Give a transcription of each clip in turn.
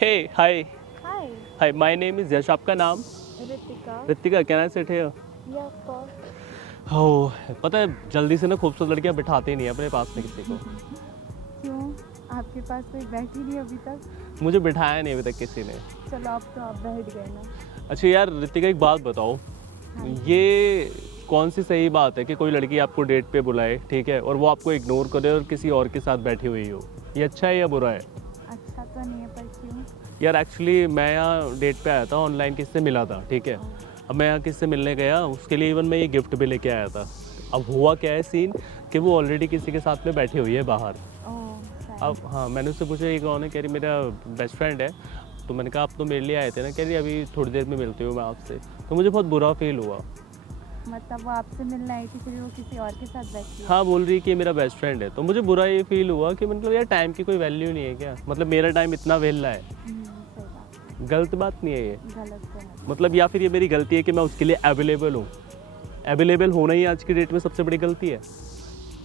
Hey, hi. Hi, Hi, my name is Yash. आपका नाम? Ritika. Ritika, can I sit here? Yeah, of course. हो पता है जल्दी से ना खूबसूरत लड़कियां बिठाती नहीं है अपने पास में किसी को। क्यों? आपके पास कोई बैठी नहीं अभी तक? मुझे बिठाया नहीं अभी तक किसी ने। चलो अब तो आप बैठ गए ना। अच्छा यार रितिका एक बात बताओ, हाँ। ये कौन सी सही बात है कि कोई लड़की आपको डेट पे बुलाए, ठीक है, और वो आपको इग्नोर करे और किसी और के साथ बैठी हुई हो? ये अच्छा है या बुरा है? अच्छा तो नहीं है पर क्यों? यार एक्चुअली मैं यहाँ डेट पे आया था, ऑनलाइन किसी से मिला था, ठीक है। अब मैं यहाँ किसी से मिलने गया, उसके लिए इवन मैं ये गिफ्ट भी लेके आया था। अब हुआ क्या है सीन कि वो ऑलरेडी किसी के साथ में बैठी हुई है बाहर। ओह, अब हाँ, मैंने उससे पूछा ये कौन है, कह रही मेरा बेस्ट फ्रेंड है। तो मैंने कहा आप तो मेरे लिए आए थे ना, कह रही अभी थोड़ी देर में मिलती हूँ मैं आपसे। तो मुझे बहुत बुरा फील हुआ। मतलब वो आपसे मिलने आई थी फिर वो किसी और के साथ बैठी है? हाँ, बोल रही कि ये मेरा बेस्ट फ्रेंड है। तो मुझे बुरा ये फील हुआ कि मतलब यार टाइम की कोई वैल्यू नहीं है क्या? मतलब मेरा टाइम इतना वेला है। सही बात। गलत बात नहीं है ये? गलत तो है। मतलब या फिर ये मेरी गलती है कि मैं उसके लिए अवेलेबल हूँ? अवेलेबल होना ही आज की डेट में सबसे बड़ी गलती है।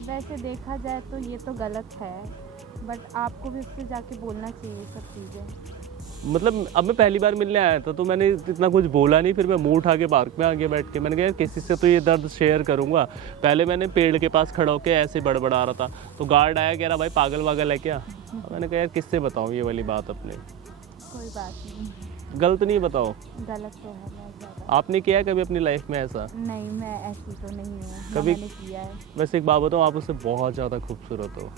वैसे देखा जाए तो ये तो गलत है, बट आपको भी उससे जाके बोलना चाहिए सब चीज़ें। मतलब अब मैं पहली बार मिलने आया था तो मैंने इतना कुछ बोला नहीं, फिर मैं मुंह उठा के पार्क में आगे बैठ के मैंने कहा यार किसी से तो ये दर्द शेयर करूंगा। पहले मैंने पेड़ के पास खड़ा होकर ऐसे बड़बड़ा रहा था, तो गार्ड आया, कह रहा भाई पागल वागल है क्या? मैंने कहा यार किससे बताऊँ ये वाली बात अपने? कोई बात नहीं। गलत नहीं बताओ? गलत तो है बहुत ज़्यादा। आपने किया है कभी अपनी लाइफ में ऐसा? नहीं, मैं ऐसी तो नहीं हूँ, ना कभी- मैंने किया है। वैसे एक बात बताओ, आप उससे बहुत ज़्यादा खूबसूरत हो।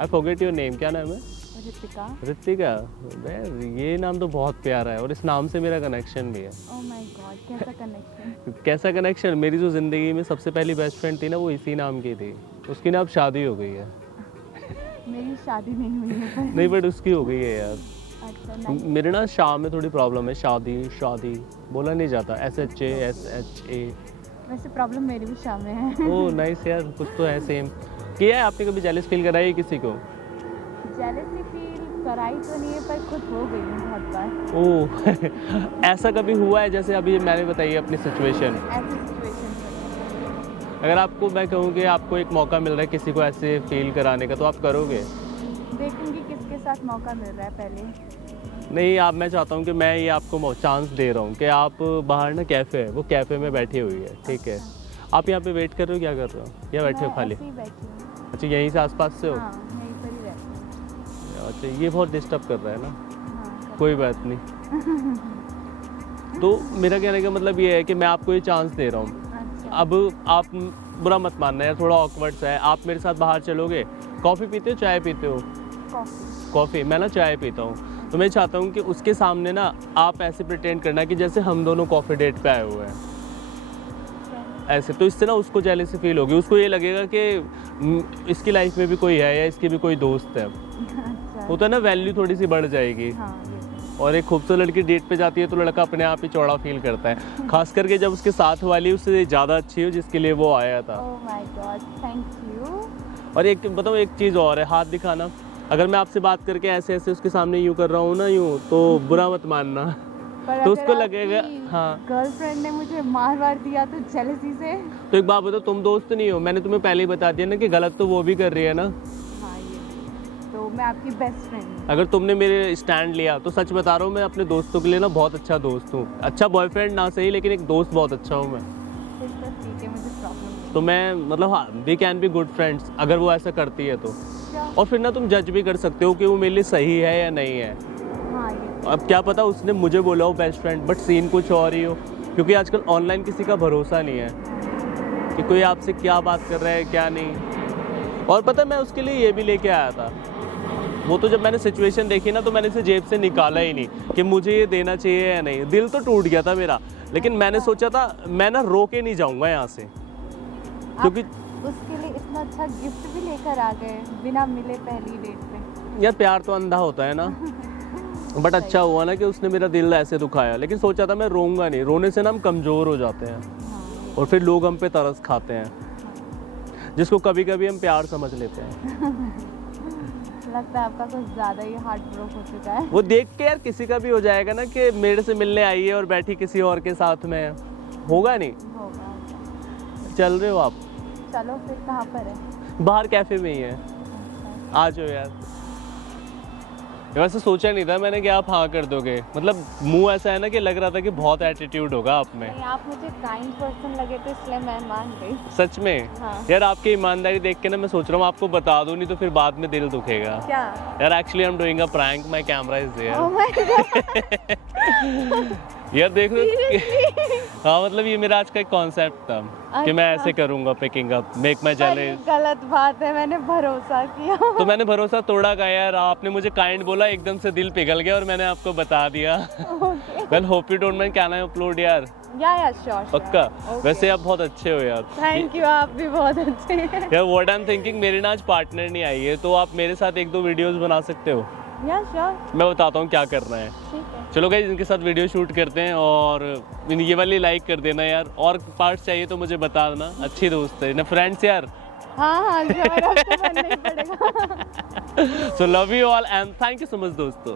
आई फॉरगेट योर नेम, क्या नाम है? रितिका। रितिका? ये नाम तो बहुत प्यारा है और इस नाम से मेरा कनेक्शन भी है। ओह माय गॉड, कैसा कनेक्शन? कैसा कनेक्शन? मेरी जो ज़िंदगी में सबसे पहली बेस्ट फ्रेंड थी ना, वो इसी नाम की थी। उसकी ना अब शादी हो गई है। मेरी शादी नहीं हुई है पर। नहीं बट उसकी हो गई है यार। अच्छा नहीं। मेरे ना शाम में थोड़ी प्रॉब्लम है, शादी शादी बोला नहीं जाता, SHA। वैसे प्रॉब्लम मेरी भी शाम में है। ओह नाइस यार, कुछ तो है सेम। किया है आपने कभी जेलस फील कराई है किसी को? जेलसी फील कराई तो नहीं है पर खुद हो गई हूँ बहुत बार। ओह ऐसा कभी हुआ है जैसे अभी मैंने बताई अपनी सिचुएशन? ऐसी सिचुएशन अगर आपको मैं कहूँ कि आपको एक मौका मिल रहा है किसी को ऐसे फील कराने का, तो आप करोगे? देखूंगी किसके साथ मौका मिल रहा है पहले। नहीं, आप मैं चाहता हूँ कि मैं ये आपको चांस दे रहा हूँ कि आप बाहर ना कैफ़े है, वो कैफ़े में बैठी हुई है, ठीक है। आप यहाँ पे वेट कर रहे हो, क्या कर रहे हो, या बैठे हो मैं खाली? ऐसे ही बैठी हूँ। अच्छा, यहीं से आसपास से हो? हाँ, यहीं पर ही रहती हूँ। अच्छा, ये बहुत डिस्टर्ब कर रहा है ना? हाँ, कोई बात नहीं। तो मेरा कहने का मतलब ये है कि मैं आपको ये चांस दे रहा हूँ। अच्छा। अब आप बुरा मत मानना यार, थोड़ा ऑकवर्ड सा है। आप मेरे साथ बाहर चलोगे? कॉफ़ी पीते हो, चाय पीते हो? कॉफी। कॉफ़ी, मैं ना चाय पीता हूँ। तो मैं चाहता हूँ कि उसके सामने ना आप ऐसे प्रिटेंड करना कि जैसे हम दोनों कॉफ़ी डेट पे आए हुए हैं ऐसे। तो इससे ना उसको जेलसी फील होगी, उसको ये लगेगा कि इसकी लाइफ में भी कोई है या इसकी भी कोई दोस्त है। अच्छा। होता है ना, वैल्यू थोड़ी सी बढ़ जाएगी। हाँ, ये तो। और एक खूबसूरत लड़की डेट पे जाती है तो लड़का अपने आप ही चौड़ा फील करता है, खास करके जब उसके साथ वाली उससे ज़्यादा अच्छी हो जिसके लिए वो आया था। Oh my God, thank you. और एक बताओ, एक चीज़ और है, हाथ दिखाना। अगर मैं आपसे बात करके ऐसे ऐसे उसके सामने यूँ कर रहा हूँ ना, यूँ, तो बुरा मत मानना। पर तो अगर उसको लगेगा, आपकी हाँ। गर्लफ्रेंड ने मुझे मार दिया तो जेलसी से। तो एक बात बताओ, तुम दोस्त नहीं हो? मैंने तुम्हें पहले ही बता दिया ना कि गलत तो वो भी कर रही है ना। हाँ, ये तो मैं आपकी बेस्ट फ्रेंड हूँ। अगर तुमने मेरे स्टैंड लिया तो सच बता रहा हूँ, मैं अपने दोस्तों के लिए ना बहुत अच्छा दोस्त हूँ। अच्छा बॉयफ्रेंड ना सही, लेकिन एक दोस्त बहुत अच्छा हूँ मैं। फिर तो ठीक है, मुझे प्रॉब्लम तो मैं मतलब हाँ, we can be good friends अगर वो ऐसा करती है तो। नहीं। और फिर ना तुम जज भी कर सकते हो कि वो मेरे लिए सही है या नहीं है। हाँ, ये अब क्या पता उसने मुझे बोला हो बेस्ट फ्रेंड, बट सीन कुछ और ही हो। क्योंकि आजकल ऑनलाइन किसी का भरोसा नहीं है कि कोई आपसे क्या बात कर रहा है क्या नहीं। और पता है, मैं उसके लिए ये भी लेके आया था। वो तो जब मैंने सिचुएशन देखी ना, तो मैंने इसे जेब से निकाला ही नहीं कि मुझे ये देना चाहिए या नहीं। दिल तो टूट गया था मेरा, लेकिन मैंने सोचा था मैं ना रो के नहीं जाऊँगा यहाँ से, क्योंकि उसके लिए इतना अच्छा गिफ्ट भी लेकर आ गए बिना मिले पहली डेट पे। यार प्यार तो अंधा होता है ना। बट अच्छा हुआ ना कि उसने मेरा दिल ऐसे दुखाया, लेकिन सोचा था मैं रोऊंगा नहीं। रोने से ना हम कमज़ोर हो जाते हैं हाँ, और फिर लोग हम पे तरस खाते हैं, जिसको कभी कभी हम प्यार समझ लेते हैं। लगता है आपका कुछ ज़्यादा ही हार्ट ब्रोक हो चुका है। वो देख के यार किसी का भी हो जाएगा ना कि मेरे से मिलने आई है और बैठी किसी और के साथ में है। होगा नहीं? होगा। चल रहे हो आप? चलो फिर कहाँ पर है? बाहर कैफे में ही है, अच्छा। आ जाओ यार। वैसे सोचा नहीं था मैंने कि आप हाँ कर दोगे, मतलब मुंह ऐसा है ना कि लग रहा था कि बहुत एटीट्यूड होगा आप में। नहीं, आप मुझे काइंड पर्सन लगे तो इसलिए मैं मान गई। सच में? हाँ। यार आपकी ईमानदारी देख के ना मैं सोच रहा हूँ आपको बता दूँ, नहीं तो फिर बाद में दिल दुखेगा। क्या? यार actually I am doing a prank, my camera is oh there. My god. यार देख लो हाँ, मतलब ये मेरा आज का एक कॉन्सेप्ट था कि मैं अच्छा। ऐसे करूँगा, पिकिंग अप, मेक माय पर ये जेलस। गलत बात है, मैंने भरोसा किया। तो मैंने भरोसा तोड़ा का यार, आपने मुझे काइंड बोला, एकदम से दिल पिघल गया और मैंने आपको बता दिया। Okay. Well hope you don't mind, can I upload यार? या श्योर। पक्का? वैसे आप बहुत अच्छे हो यार। थैंक यू, आप भी बहुत अच्छे हैं। यार व्हाट आई एम थिंकिंग, मेरे ना आज पार्टनर नहीं आई है, तो आप मेरे साथ 1-2 वीडियोस बना सकते हो? या श्योर। मैं बताता हूँ क्या करना है। ठीक है। चलो गाइस, इनके साथ वीडियो शूट करते हैं और ये वाली लाइक कर देना यार, और पार्ट्स चाहिए तो मुझे बता देना। अच्छी दोस्त है ना, फ्रेंड्स यार। हाँ श्योर, अब तो बनना ही पड़ेगा। So love you all and thank you so much दोस्तों।